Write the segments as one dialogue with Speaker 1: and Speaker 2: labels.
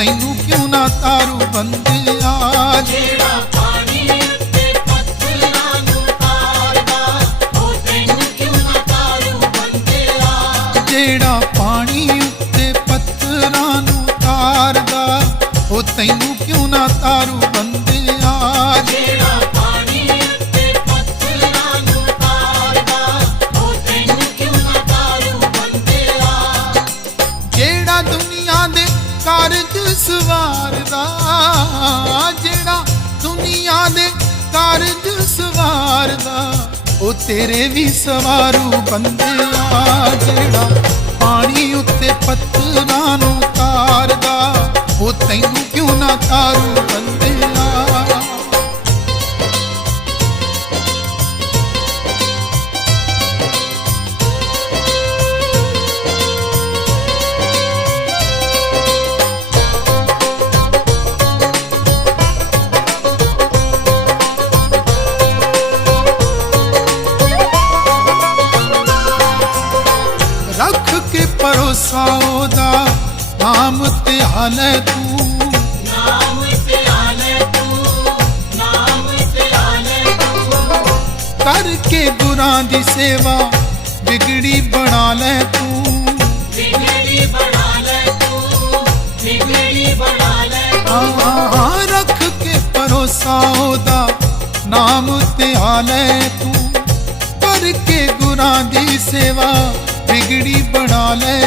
Speaker 1: ਤੈਨੂੰ ਕਿਉਂ ਨਾ ਤਾਰੂ ਬੰਦਿਆ?
Speaker 2: ਜਿਹੜਾ ਪਾਣੀ ਉੱਤੇ ਪੱਥਰਾਂ ਨੂੰ ਤਾਰਦਾ ਉਹ ਤੈਨੂੰ ਕਿਉਂ ਨਾ ਤਾਰੂ ਬੰਦਿਆ?
Speaker 1: ਜਿਹੜਾ ਪਾਣੀ ਉੱਤੇ ਪੱਥਰਾਂ ਨੂੰ ਤਾਰਦਾ ਉਹ ਤੈਨੂੰ ਕਿਉਂ ਨਾ ਤਾਰੂ ਸਵਾਰਦਾ ਜਿਹੜਾ ਦੁਨੀਆ ਦੇ ਕਾਰਜ ਸਵਾਰਦਾ ਉਹ ਤੇਰੇ ਵੀ ਸਵਾਰੂ ਬੰਦਿਆ ਜਿਹੜਾ ਪਾਣੀ ਉੱਤੇ ਨਾਮ ਤੇ ਹਾਲੇ ਤੂੰ।
Speaker 2: ਨਾਮ ਤੂੰ ਨਾਮ ਤੂੰ।
Speaker 1: ਕਰਕੇ ਗੁਰਾਂ ਦੀ ਸੇਵਾ ਵਿਗੜੀ ਬਣਾ ਲੈ ਤੂੰ।
Speaker 2: ਵਿਗੜੀ ਬਣਾ ਲੈ ਤੂੰ ਵਿਗੜੀ ਬਣਾ ਲੈ
Speaker 1: ਆ ਰੱਖ ਕੇ ਭਰੋਸਾ ਉਹਦਾ ਨਾਮ ਤੇ ਹਾਲੇ ਤੂੰ। ਕਰਕੇ ਗੁਰਾਂ ਦੀ ਸੇਵਾ ਵਿਗੜੀ ਬਣਾ ਲੈ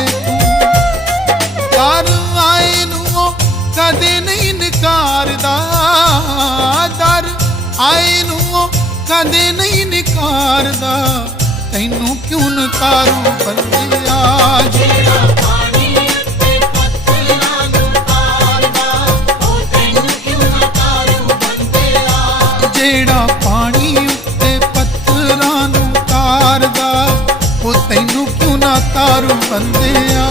Speaker 1: ਨਹੀਂ ਨਕਾਰਦਾ ਦਰ ਆਏ ਨੂੰ ਕਦੇ ਨਹੀਂ ਨਕਾਰਦਾ। ਤੈਨੂੰ ਕਿਉਂ ਨਕਾਰੂ ਬੰਦਿਆ
Speaker 2: ਜਿਹੜਾ ਪਾਣੀ ਉੱਤੇ ਪੱਥਰਾਂ
Speaker 1: ਨੂੰ ਤਾਰਦਾ ਉਹ ਤੈਨੂੰ ਕਿਉਂ ਨਾ ਤਾਰੂ ਬੰਦਿਆ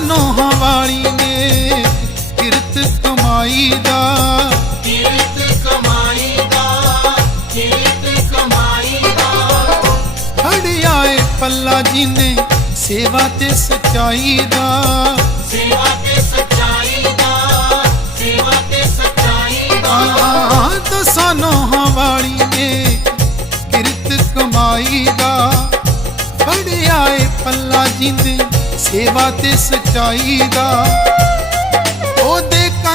Speaker 1: ਨੋਹਾਂ ਵਾਲੀ ਨੇ ਕਿਰਤ ਕਮਾਈ ਦਾ।
Speaker 2: ਕੀਰਤ ਕਮਾਈ ਦਾ ਕੀਰਤ ਕਮਾਈ ਦਾ।
Speaker 1: ਫੜਿਆ ਏ ਪੱਲਾ ਜਿਨੇ ਸੇਵਾ ਤੇ ਸਚਾਈ ਦਾ।
Speaker 2: ਸੇਵਾ ਤੇ ਸੱਚਾਈ ਦਾ ਸੇਵਾ ਤੇ ਸੱਚਾਈ ਦਾ।
Speaker 1: ਦਸਾਂ ਨੋਹਾਂ ਵਾਲੀ ਨੇ ਕਿਰਤ ਕਮਾਈ ਦਾ। ਫੜਿਆ ਏ ਪੱਲਾ ਜਿਨੇ ਸੇਵਾ ਤੇ ਸਚਾਈ ਦਾ